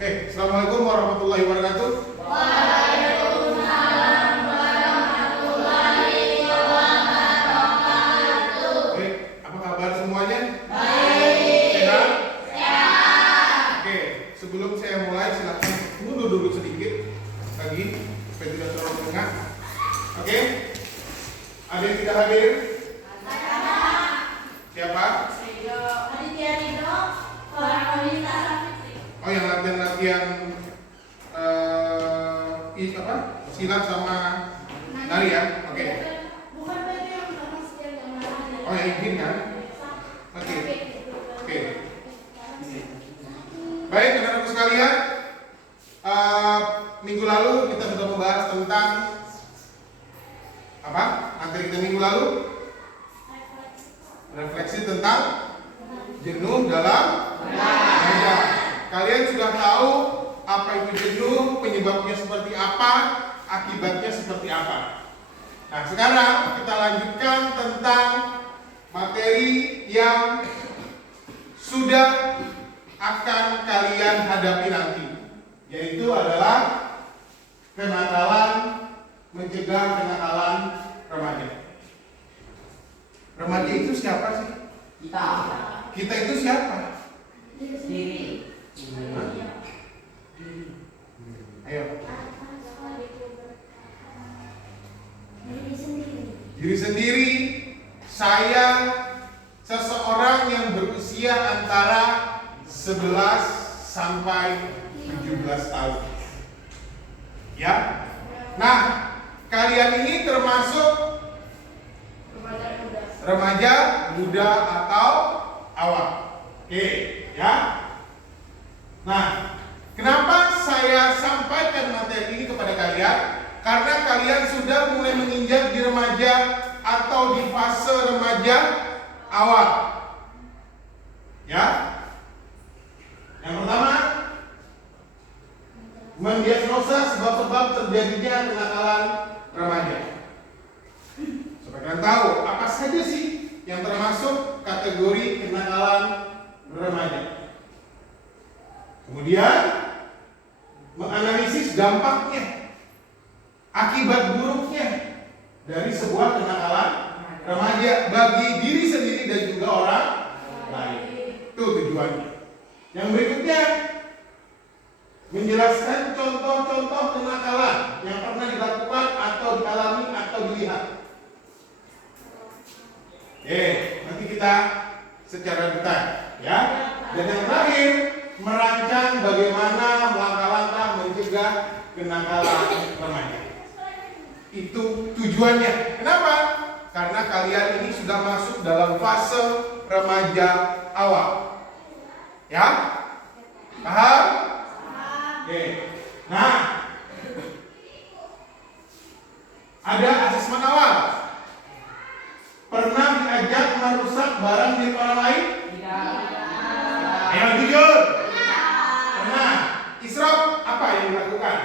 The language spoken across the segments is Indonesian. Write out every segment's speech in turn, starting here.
Assalamualaikum warahmatullahi wabarakatuh. Waalaikumsalam warahmatullahi wabarakatuh. Oke, apa kabar semuanya? Baik. Sehat? Sehat. Oke, sebelum saya mulai silakan mundur dulu sedikit lagi supaya tidak terlalu lengah. Oke, ada yang tidak hadir? Siapa? Aditya Rido, Farhanita Safitri. Oh, yang latihan silat sama nari ya? Oke. Bukan baju yang sama sekian gambaran. Oh, yang izin kan? Oke. Oke. Baik, teman-teman sekalian, minggu lalu kita sudah membahas tentang apa? Materi kita minggu lalu refleksi tentang jenuh dalam belajar. Kalian sudah tahu apa itu jenuh, penyebabnya seperti apa, akibatnya seperti apa. Nah, sekarang kita lanjutkan tentang materi yang sudah akan kalian hadapi nanti, yaitu adalah kenakalan, mencegah kenakalan remaja. Remaja itu siapa sih? Kita itu siapa? Diri. Ayo. Diri sendiri. Saya seseorang yang berusia antara 11 sampai 17 tahun. Ya. Nah, kalian ini termasuk remaja muda atau awal. Oke, ya. Nah, kenapa saya sampaikan materi ini kepada kalian? Karena kalian sudah mulai menginjak di remaja atau di fase remaja awal. Ya. Yang pertama, mendiagnosa sebab-sebab terjadinya kenakalan remaja. Supaya kalian tahu apa saja sih yang termasuk kategori kenakalan remaja. Kemudian menganalisis dampaknya, akibat buruknya dari sebuah kenakalan remaja bagi diri sendiri dan juga orang lain. Itu tujuannya. Yang berikutnya, menjelaskan contoh-contoh kenakalan yang pernah dilakukan atau dialami atau dilihat. Nanti kita secara detail, ya. Dan yang terakhir, merancang bagaimana langkah-langkah mencegah kenakalan remaja. Itu tujuannya. Kenapa? Karena kalian ini sudah masuk dalam fase remaja awal. Ya? Paham? Oke. Nah, ada asesmen awal. Pernah diajak merusak barang milik orang lain? Tidak. Ayo jujur. Pernah. Israf apa yang dilakukan?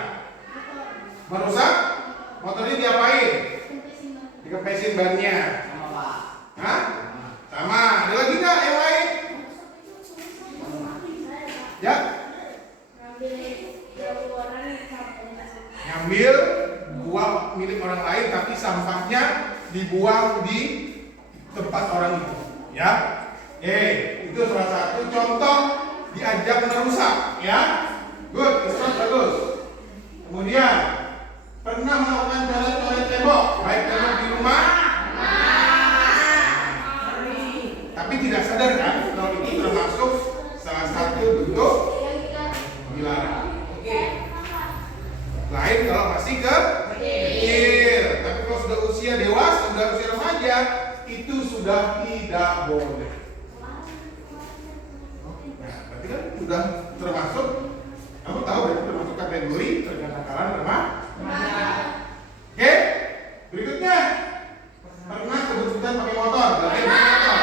Merusak? Motornya diapain? Dikempesin bannya. Sama Pak. Hah? Sama. Ada lagi nggak yang lain? Ya? Ngambil buah milik orang lain tapi sampahnya dibuang di tempat orang itu. Ya? Itu salah satu contoh diajak merusak. Ya? Good, Israf bagus. Kemudian pernah melakukan coret-coret tembok, baik tembok di rumah, tapi tidak sadar kan kalau ini termasuk salah satu bentuk dilarang. Lain kalau masih kecil, tapi kalau sudah usia dewasa, sudah usia remaja, itu sudah tidak boleh. Nah, berarti kan sudah termasuk, kamu tahu berarti termasuk kategori kenakalan remaja. Oke, berikutnya pernah kebutuhan pakai motor, berarti pakai motor.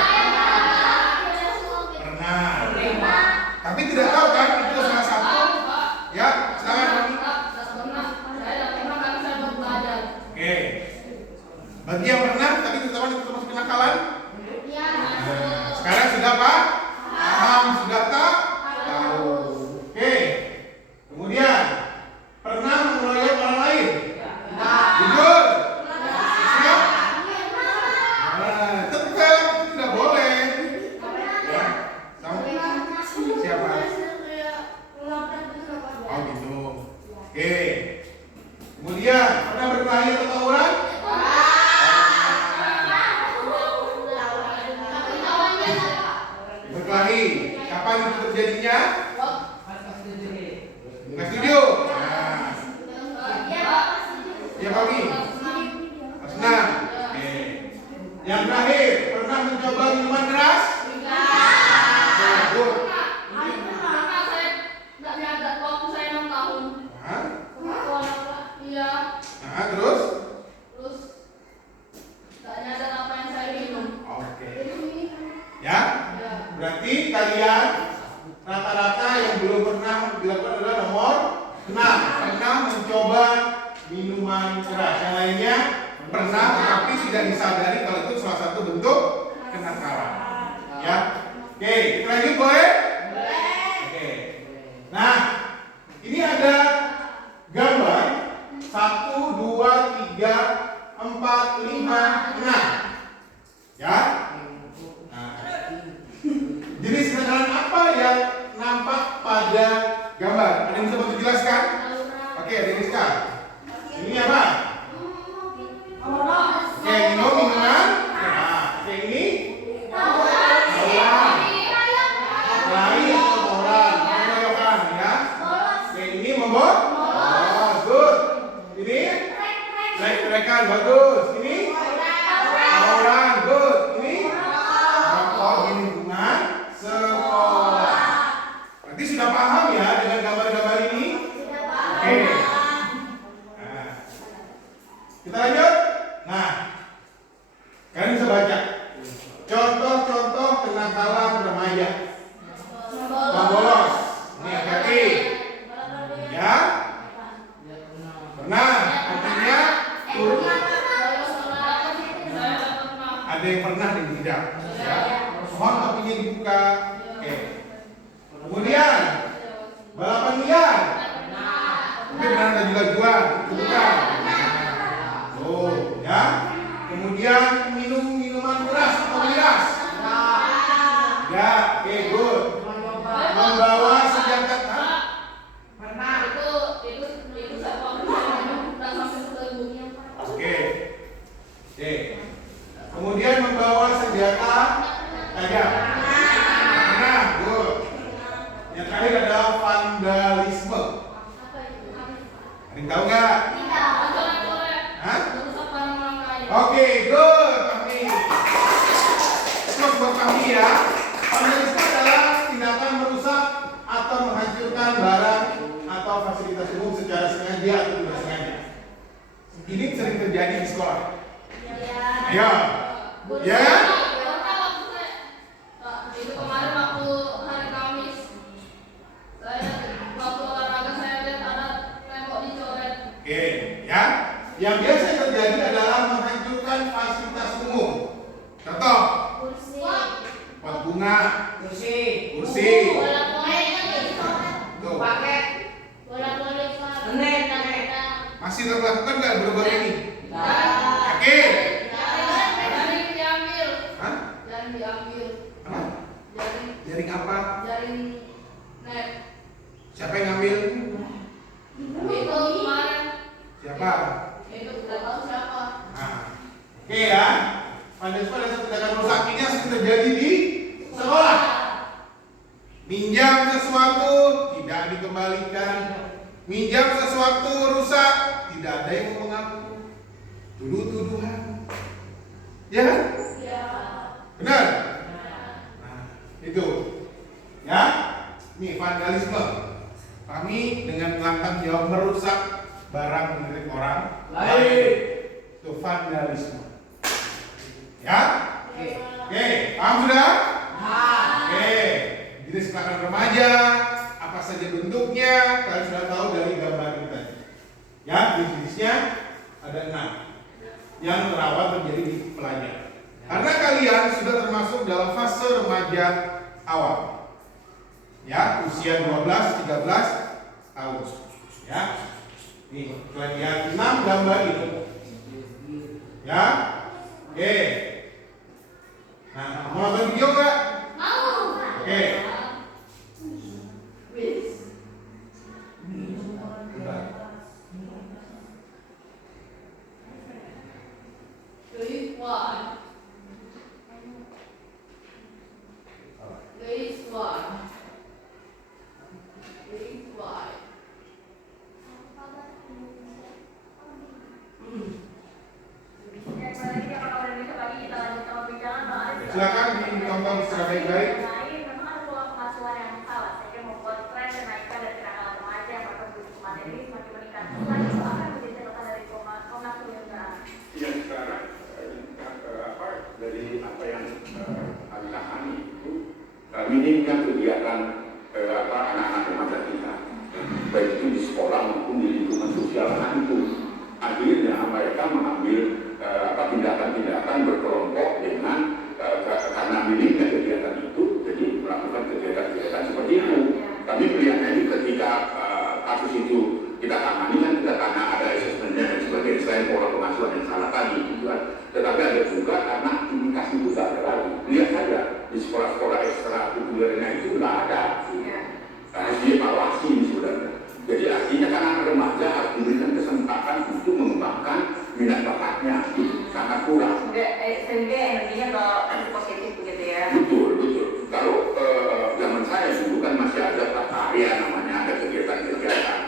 Hah? Iya. Nah, terus? Terus nggak nyadar apa yang saya minum. Oke. Ya. Ya, berarti kalian rata-rata yang belum pernah dilakukan adalah nomor 6. Pernah mencoba minuman keras. Yang lainnya pernah tetapi tidak disadari kalau itu salah satu bentuk kenakalan. Ya. Oke, kita lanjut boleh? Oke. Nah, ini ada gambar 1, 2, 3, 4, 5, 6. Ya. Nah, jenis kenakalan apa yang nampak pada gambar? Ada yang bisa bantu jelaskan? Oke, Deniska. Ini apa? Oke, minum minuman. Nah, oke ini tawuran. Lari atau tawuran? Mengeroyokan ya. Oke, ini membot. Oh, good. Ini trek-trekan, bagus. Ini tawuran, good. Ini rokok di lingkungan sekolah. Berarti sudah paham ya dengan gambar-gambar ini? Oke. Nah, kita lanjut. Nah, kalian bisa baca contoh-contoh kenakalan remaja. Bolos. Ini hati-hati. Ya, pernah. Artinya turun. Ada yang pernah dan tidak. Ya. Mohon topinya dibuka. Oke. Kemudian balapan liar. Tapi pernah ada laju-lajuan. Bukan. Oh, ya. Kemudian minum minuman keras atau miras. Ya, oke, good. Membawa senjata. Pernah. Itu saya udah sampai ke ibunya. Oke. Oke. Kemudian membawa senjata tajam. Nah, good. Yang terakhir adalah vandalisme. Ada yang tahu nggak? Hah? Oke, good, Fahmi. Terus buat Fahmi ya. Vandalisme adalah tindakan merusak atau menghancurkan barang atau fasilitas umum secara sengaja atau tidak sengaja. Ini sering terjadi di sekolah. Ayo. Ya. Itu kemarin waktu hari Kamis, waktu olahraga saya lihat ada tembok dicoret. Oke, ya. Yang biasa terjadi adalah menghancurkan fasilitas umum. Contoh, pot bunga, Kursi. kursi. Tuh. Paket. Masih terlakukan nggak baru-baru ini? Nah. Yakin? Jaring diambil. Hah? Jaring diambil. Apa? Jaring Jaring apa? net. Siapa yang ngambil? Itu kemarin. Siapa? Itu tidak tahu siapa. Nah, oke ya. Vandalisme adalah satu tindakan merusak ini yang sering terjadi di sekolah. Minjam sesuatu tidak dikembalikan. Minjam sesuatu rusak tidak ada yang mau mengaku. Tuduh-tuduhan. Ya kan? Ya. Benar? Nah, itu. Ya. Ini vandalisme. Kami dengan lantang jawab merusak barang milik orang lain. Itu vandalisme. Ya? Oke, paham sudah? Oke. Jenis kenakalan remaja, apa saja bentuknya, kalian sudah tahu dari gambar ini tadi. Ya, jenisnya ada 6 yang terawat terjadi di pelajar. Karena kalian sudah termasuk dalam fase remaja awal. Ya, usia 12-13 tahun. Ya. Nih, kalian lihat 6 gambar itu. Ya. Oke. Nah, mau nonton video nggak? Mau. Oke. Silakan ditonton secara baik-baik. baik itu di sekolah maupun di lingkungan sosial anak itu. Akhirnya mereka mengambil tindakan-tindakan berkelompok dengan karena miliknya kegiatan itu, jadi melakukan kegiatan-kegiatan seperti itu. Tapi melihatnya ini ketika kasus itu kita tangani kan kita karena ada asesmennya dan sebagainya, selain pola pengasuhan yang salah tadi gitu kan. Tetapi ada juga karena indikasi itu tak ada lagi. Lihat saja di sekolah-sekolah ekstra kurikulernya itu nggak ada. Harus dievaluasi sebenarnya. Jadi artinya kan anak remaja harus diberikan kesempatan untuk mengembangkan minat bakatnya, sangat kurang. Sehingga energinya ke positif begitu ya. Betul. Kalau zaman saya dulu kan masih ada prakarya namanya, ada kegiatan-kegiatan.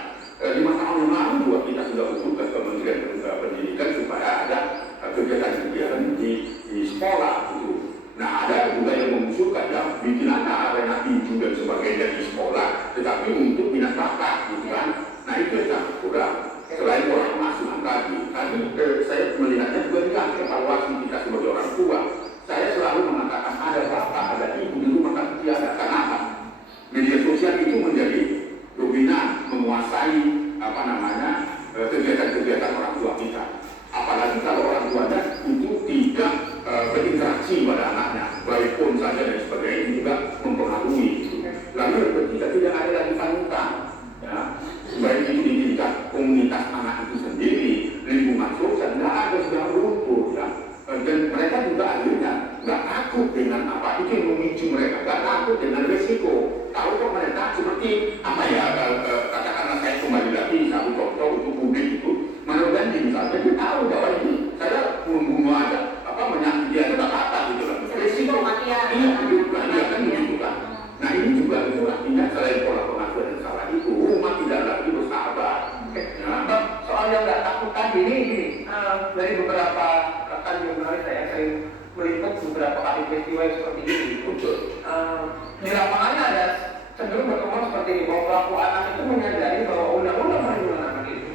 5 tahun yang lalu juga kita sudah usulkan ke Kementerian Pendidikan supaya ada kegiatan-kegiatan di sekolah gitu. Nah ada juga yang mengusulkan ya bikin arena tinju dan sebagainya di sekolah, tetapi untuk minat bakat gitu kan. Nah itu yang sangat kurang. Selain pola pengasuhan tadi saya melihatnya juga kan evaluasi kita sebagai orang tua. Saya selalu mengatakan ada bapak, ada ibu di rumah kan tiada. Karena apa? Media sosial itu menjadi dominan, menguasai kegiatan-kegiatan orang tua kita. Apalagi kalau orang tuanya itu tidak berinteraksi pada anaknya, baik pun saja dan sebagainya, itu juga mempengaruhi. Lalu yang ketiga, tidak ada lagi panutan, ya. Baik itu di tingkat komunitas anak itu sendiri, lingkungan sosial, tidak ada sudah runtuh, ya. Dan mereka juga akhirnya nggak takut dengan apa itu yang memicu mereka, nggak takut dengan risiko. Tahu kok mereka seperti apa ya, katakanlah saya kembali lagi satu contoh untuk publik itu, Mario Dandi misalnya, dia tahu bahwa ini saya membunuh aja, menyakiti dia itu nggak apa-apa gitu kan. Risiko kematian. Iya, dia kan begitu kan. Nah ini juga itu artinya selain pola pengasuhan yang salah itu, rumah tidak lagi bersahabat. Nah, soal yang nggak takut tadi ini dari beberapa rekan jurnalis saya sering meliput beberapa kali peristiwa yang seperti ini. Di lapangannya ada cenderung berkembang seperti ini, bahwa pelaku anak itu menyadari bahwa undang-undang perlindungan anak itu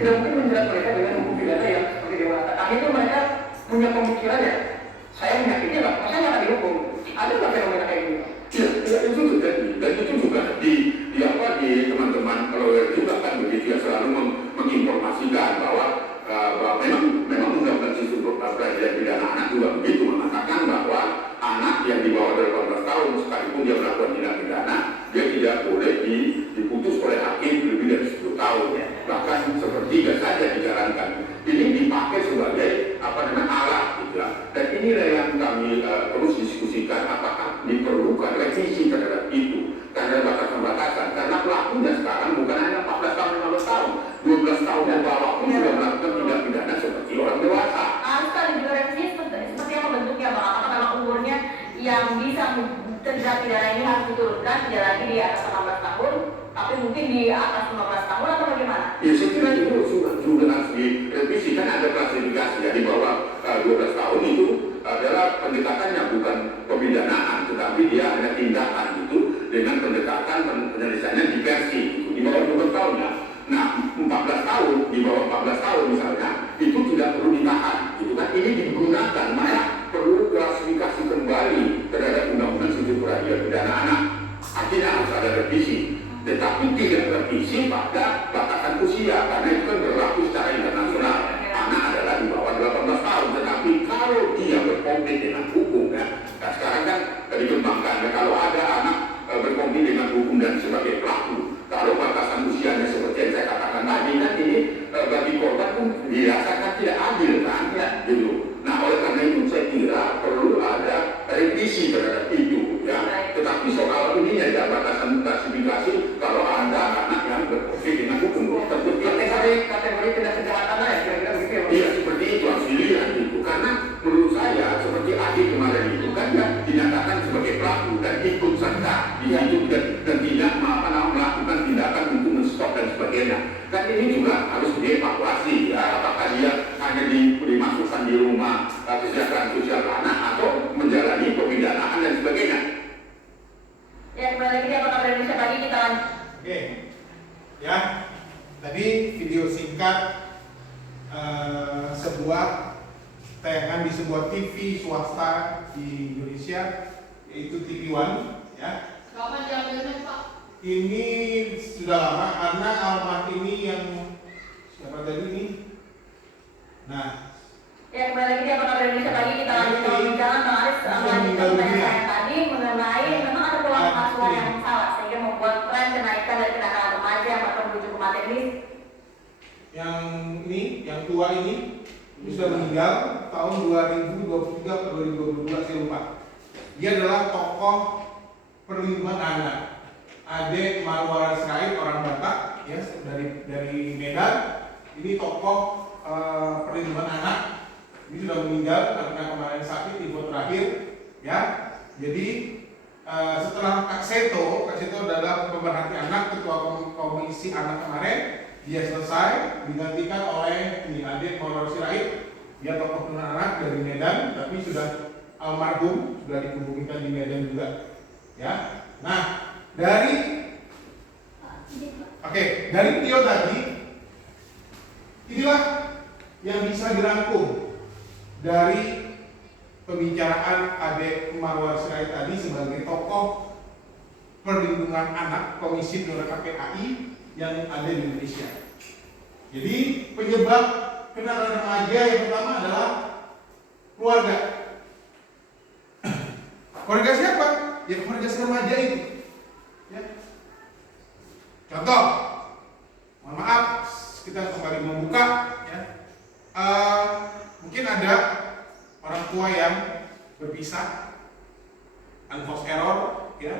tidak mungkin menjerat mereka dengan hukum pidana yang seperti dewasa. Akhirnya mereka punya pemikirannya, saya menyakiti nggak, masa nggak dihukum? Ada nggak fenomena kayak gitu? Ya, itu terjadi dan itu juga di teman-teman lawyer juga kan begitu ya, selalu menginformasikan bahwa memang undang-undang sistem peradilan pidana anak juga begitu mengatakan bahwa anak yang di bawah 18 tahun sekalipun dia melakukan tindak pidana, dia tidak boleh diputus oleh hakim lebih dari 10 tahun, bahkan sepertiga saja dijalankan. Ini dipakai sebagai alat gitu ya. Dan inilah yang kami terus diskusikan, apakah diperlukan revisi terhadap itu, karena batasan-batasan, karena pelakunya sekarang bukan hanya 14 tahun 15 tahun, 12 tahun ke bawah pun sudah melakukan tindak pidana seperti orang dewasa. Harus ada juga revisi seperti apa bentuknya Bang? Apakah memang umurnya yang bisa tindak pidana ini harus diturunkan, tidak lagi di atas 18 tahun, tapi mungkin di atas 15 tahun atau bagaimana? Ya saya kira itu sudah harus direvisi, kan ada klasifikasi ya, di bawah 12 tahun itu adalah pendekatannya bukan pemidanaan, tetapi dia ada tindakan gitu dengan pendekatan penyelesaiannya diversi gitu, di bawah 12 tahun ya. Nah 14 tahun, di bawah 14 tahun misalnya, itu tidak perlu ditahan gitu kan, ini digunakan, malah perlu klasifikasi kembali terhadap undang-undang sistem peradilan pidana anak. Artinya harus ada revisi, tetapi tidak revisi pada batasan usia, karena itu kan berlaku secara internasional. Anak adalah di bawah 18 tahun, tetapi kalau dia berkonflik dengan hukum ya, nah sekarang kan dikembangkan ya, kalau ada anak berkonflik dengan hukum dan sebagai pelaku, kalau batasan usianya seperti yang saya katakan tadi, kan ini bagi korban pun dirasakan tidak adil kan, ya, gitu. Nah oleh karena itu saya kira perlu ada revisi terhadap itu ya. Tetapi soal ini ya batasan klasifikasi kalau ada anak yang berkonflik dengan hukum kategori tindak kejahatan ya, kira-kira begitu ya. Iya seperti itu harus dilihat itu, karena menurut saya seperti Adi kemarin itu kan ya dinyatakan sebagai pelaku dan ikut serta di situ dan tidak melakukan tindakan untuk men-stop dan sebagainya. Kan ini juga harus dievaluasi ya, apakah dia hanya dimasukkan di rumah kesejahteraan sosial anak atau menjalani pemidanaan dan sebagainya. Ya kembali lagi di Apa Kabar Indonesia Pagi, kita lanjut. Oke, ya tadi video singkat sebuah tayangan di sebuah TV swasta di Indonesia, yaitu TV One ya. Kapan diambilnya Pak? ini sudah lama karena almarhum ini yang siapa tadi ini? Nah, Ya kembali lagi di Apa Kabar Indonesia pagi kita lanjut perbincangan Bang Aris melanjutkan pertanyaan saya tadi mengenai memang ada pola pengasuhan yang salah sehingga membuat tren kenaikan dari kenakalan remaja yang bahkan menuju kematian ini. yang ini, yang tua ini sudah meninggal tahun 2023 atau 2022 saya lupa. Dia adalah tokoh perlindungan anak. Ade Marwara Sirait, orang Batak, ya, dari Medan. Ini tokoh perlindungan anak. Ini sudah meninggal karena kemarin sakit info terakhir, ya. Jadi setelah Kak Seto adalah pemerhati anak, ketua komisi anak kemarin, dia selesai digantikan oleh ini Ade Marwara Sirait. Dia tokoh perlindungan anak dari Medan, tapi sudah almarhum, sudah dikebumikan di Medan juga, ya. Nah, dari Tio tadi, inilah yang bisa dirangkum dari pembicaraan Ade Marwara Sirait tadi sebagai tokoh perlindungan anak Komisi KPAI yang ada di Indonesia. Jadi penyebab kenakalan remaja yang pertama adalah keluarga. Keluarga siapa? Ya keluarga si remaja itu. Ya. Contoh, mohon maaf, kita kembali membuka. Ya. Mungkin ada orang tua yang berpisah, unforced error, ya,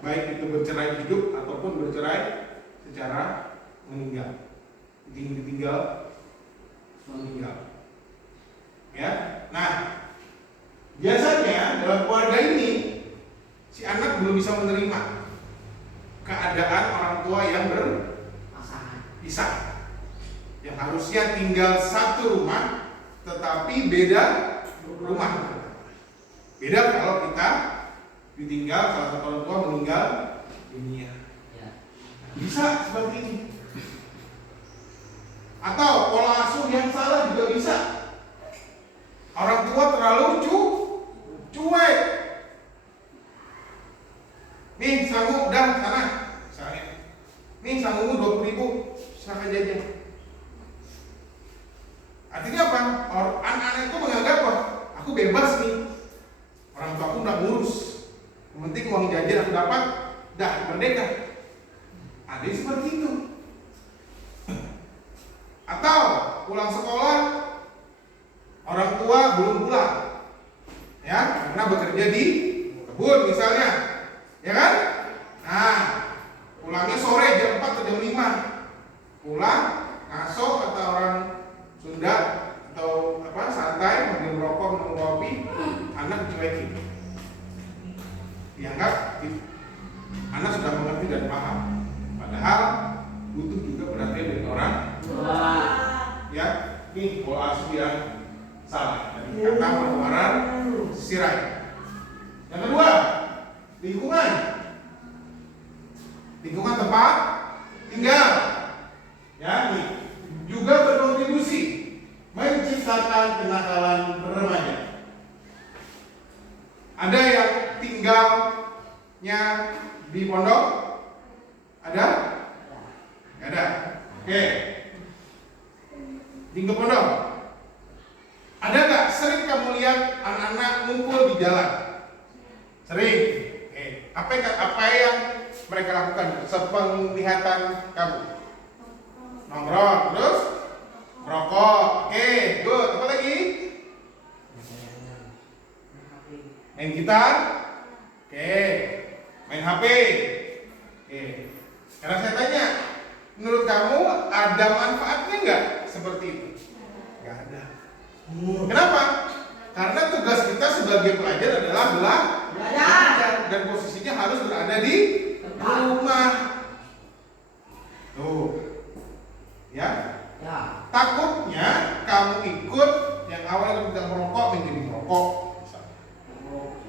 baik itu bercerai hidup ataupun bercerai secara meninggal, ditinggal meninggal, ya. Nah, biasanya dalam keluarga ini si anak belum bisa menerima keadaan orang tua yang berpisah, yang harusnya tinggal satu rumah tetapi beda rumah. Beda kalau kita ditinggal, salah satu orang tua meninggal dunia. Bisa seperti ini. Atau pola asuh yang salah juga bisa. Orang tua terlalu cuek. Nih sangu udah sana, misalnya. Nih sangumu 20.000, silakan jajan. Artinya apa? Anak-anak itu menganggap wah, aku bebas nih. Orang tua aku udah ngurus. Yang penting uang jajan aku dapat, dah merdeka. Ada yang seperti itu. Atau pulang sekolah, orang tua belum pulang, ya, karena bekerja di kebun misalnya, ya kan? Nah, pulangnya sore jam 4 atau jam 5, pulang ngaso kata orang Sunda atau apa santai, sambil merokok, minum kopi, anak dicuekin. Dianggap anak sudah mengerti dan paham, padahal butuh juga perhatian dari orang tua. Ya, ini pola asuh yang salah dari kata Marwara Sirait. Yang kedua, lingkungan tempat tinggal, ya, nih juga berkontribusi menciptakan kenakalan remaja. Ada yang tinggalnya di pondok? Ada? Gak ada. Oke. Tinggal pondok. Ada nggak sering kamu lihat anak-anak ngumpul di jalan? Sering. Oke. Apa yang mereka lakukan sepenglihatan kamu? Nongkrong, terus merokok. Oke, good. Apa lagi? Main gitar. Oke. Main HP. Oke. Karena saya tanya, menurut kamu ada manfaatnya nggak seperti itu? Nggak ada. Kenapa? Karena tugas kita sebagai pelajar adalah belajar dan posisinya harus berada di rumah. Tuh, ya. Takutnya kamu ikut yang awalnya kamu tidak merokok menjadi merokok,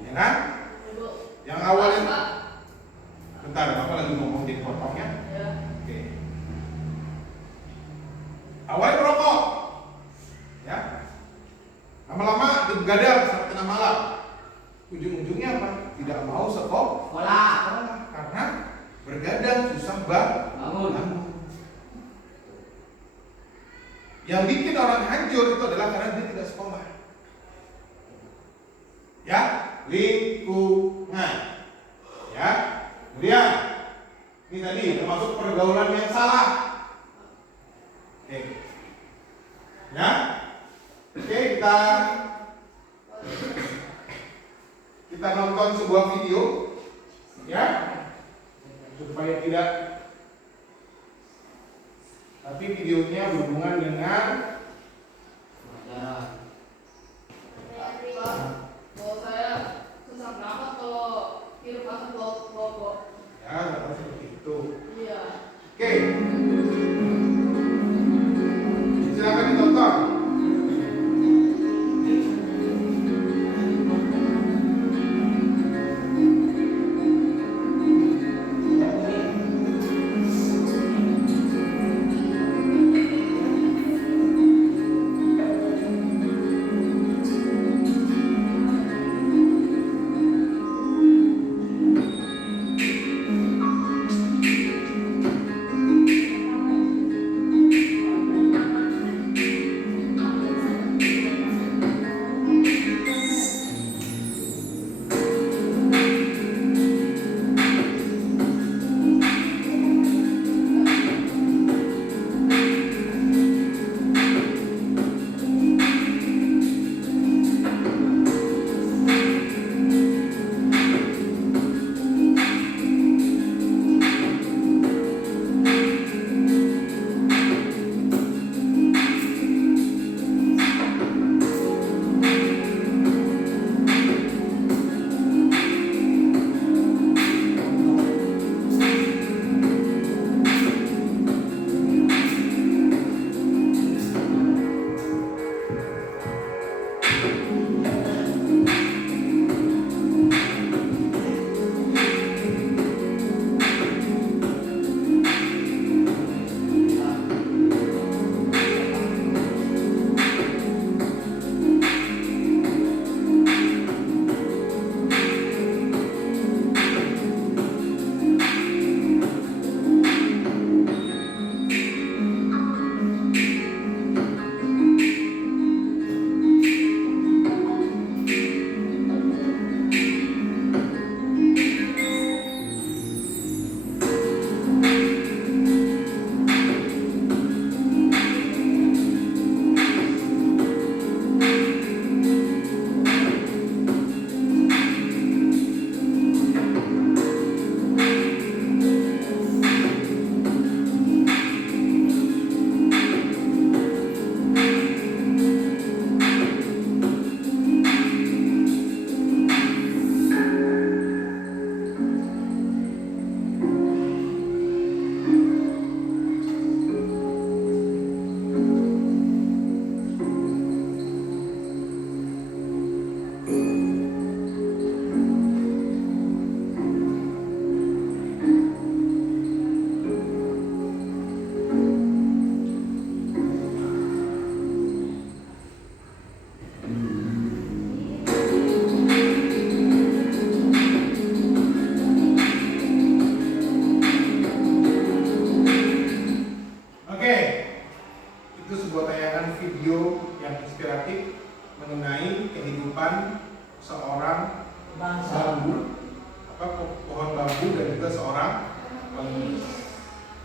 ya kan? Yang awalnya, bentar, apa lagi ngomong jadi potongnya? Oke. Awalnya merokok, ya. Lama-lama dibegadang sampai tengah malam. Ujung-ujungnya apa? Tidak mau sekolah. bangun. Yang bikin orang hancur itu adalah karena dia tidak sekolah. Ya, lingkungan. Ya, kemudian ini tadi termasuk pergaulan yang salah. Oke. Ya. Oke, kita nonton sebuah video, ya, supaya tidak. Tapi videonya berhubungan dengan Kalau saya sesak nafas kalau hirup asap rokok. ya, seperti itu. Iya. Oke. Silakan ditonton.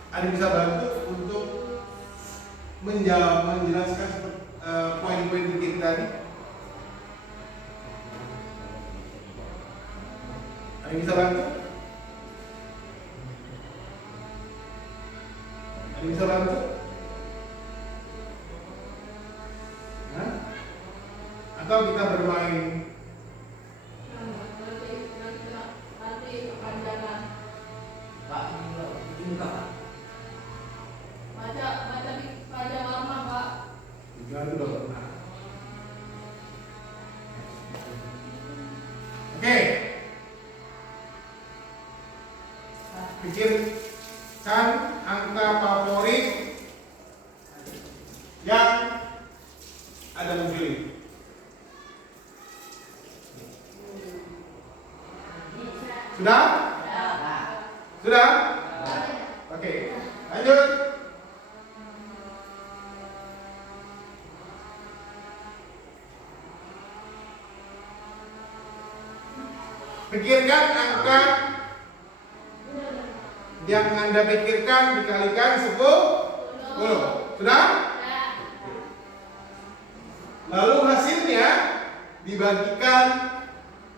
Ada bisa bantu untuk menjelaskan poin-poin dikit tadi? Ada bisa bantu? Ada bisa bantu? Hah? Atau kita bermain? Nanti kepanjangan. Pak, ini buka Pak. Baca lama Pak. Juga itu udah pernah. Oke. Pikirkan angka favorit yang ada muncul. Sudah? Sudah? Lanjut. Pikirkan angka yang Anda pikirkan dikalikan 10. Sudah? Lalu hasilnya dibagikan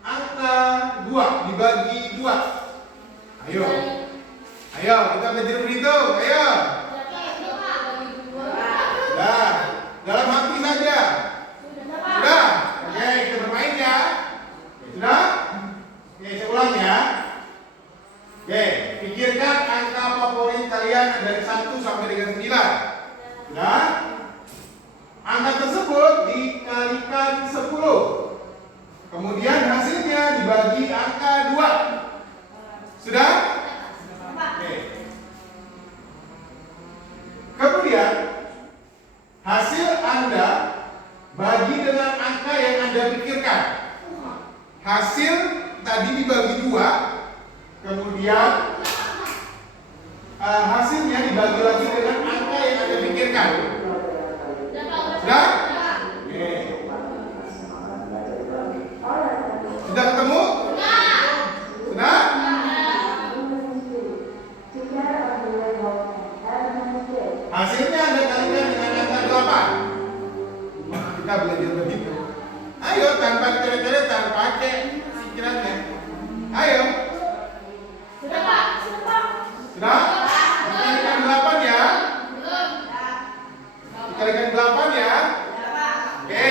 angka 2, dibagi 2. Ayo. Ayo, kita belajar berhitung. Ayo. Nah, dalam hati saja. Sudah? Oke, kita bermain ya. Sudah? Oke, saya ulang ya. Oke, pikirkan angka favorit kalian dari 1 sampai dengan 9. Sudah? Angka tersebut dikalikan 10. Kemudian hasilnya dibagi angka 2. Sudah? Oke. Kemudian hasil Anda bagi dengan angka yang Anda pikirkan. Hasil tadi dibagi 2. Kemudian hasilnya dibagi lagi dengan angka yang Anda pikirkan. Sudah? Oke. Sudah ketemu? Sudah? Hasilnya Anda kalikan dengan angka 8. Wah, kita belajar begitu. Ayo, tanpa coret-coret, tanpa pakai pikirannya. Ayo. Sudah? Dikalikan 8 ya. Dikalikan 8 ya. Oke.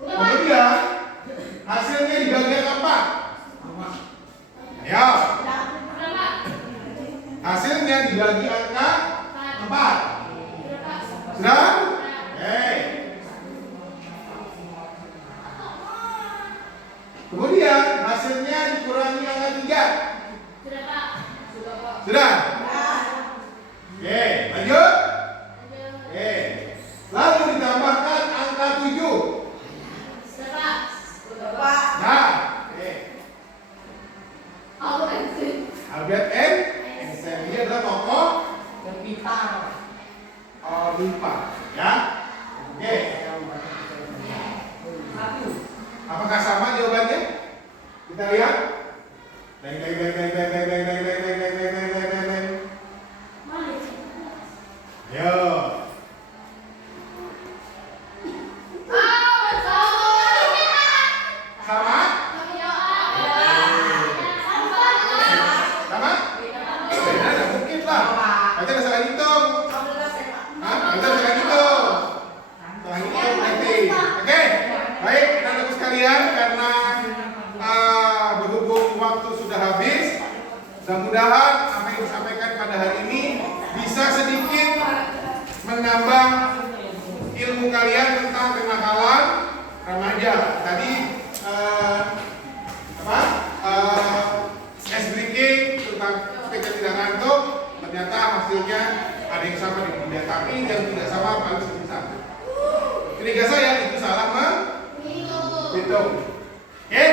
Kemudian hasilnya dibagi angka 4. Ayo. Hasilnya dibagi angka 4. Sudah? Oke. Kemudian hasilnya dikurangi angka 3. Sudah? Oke, lanjut. Oke. Lalu ditambahkan angka 7. Nah, oke. Albert Einstein ini adalah tokoh yang pintar. lupa, ya. Oke. Apakah sama jawabannya? Kita lihat. Yo. Sama? Sama? Beda, nggak mungkin lah. Kita bisa salah hitung. Kita bisa hitung. Salah hitung nanti. Oke. Baik, anak-anak sekalian, karena berhubung waktu sudah habis, mudah-mudahan apa yang disampaikan pada hari ini bisa sedikit menambah ilmu kalian tentang kenakalan remaja. Tadi ice breaking tentang PK tidak ngantuk, ternyata hasilnya ada yang sama dengan dia, tapi yang tidak sama paling sedikit. Ini gak saya, itu salah hitung. Oke?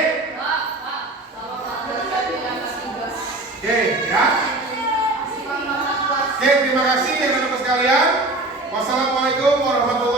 Oke, ya. Oke, terima kasih anak-anak sekalian. Wassalamualaikum warahmatullahi wabarakatuh.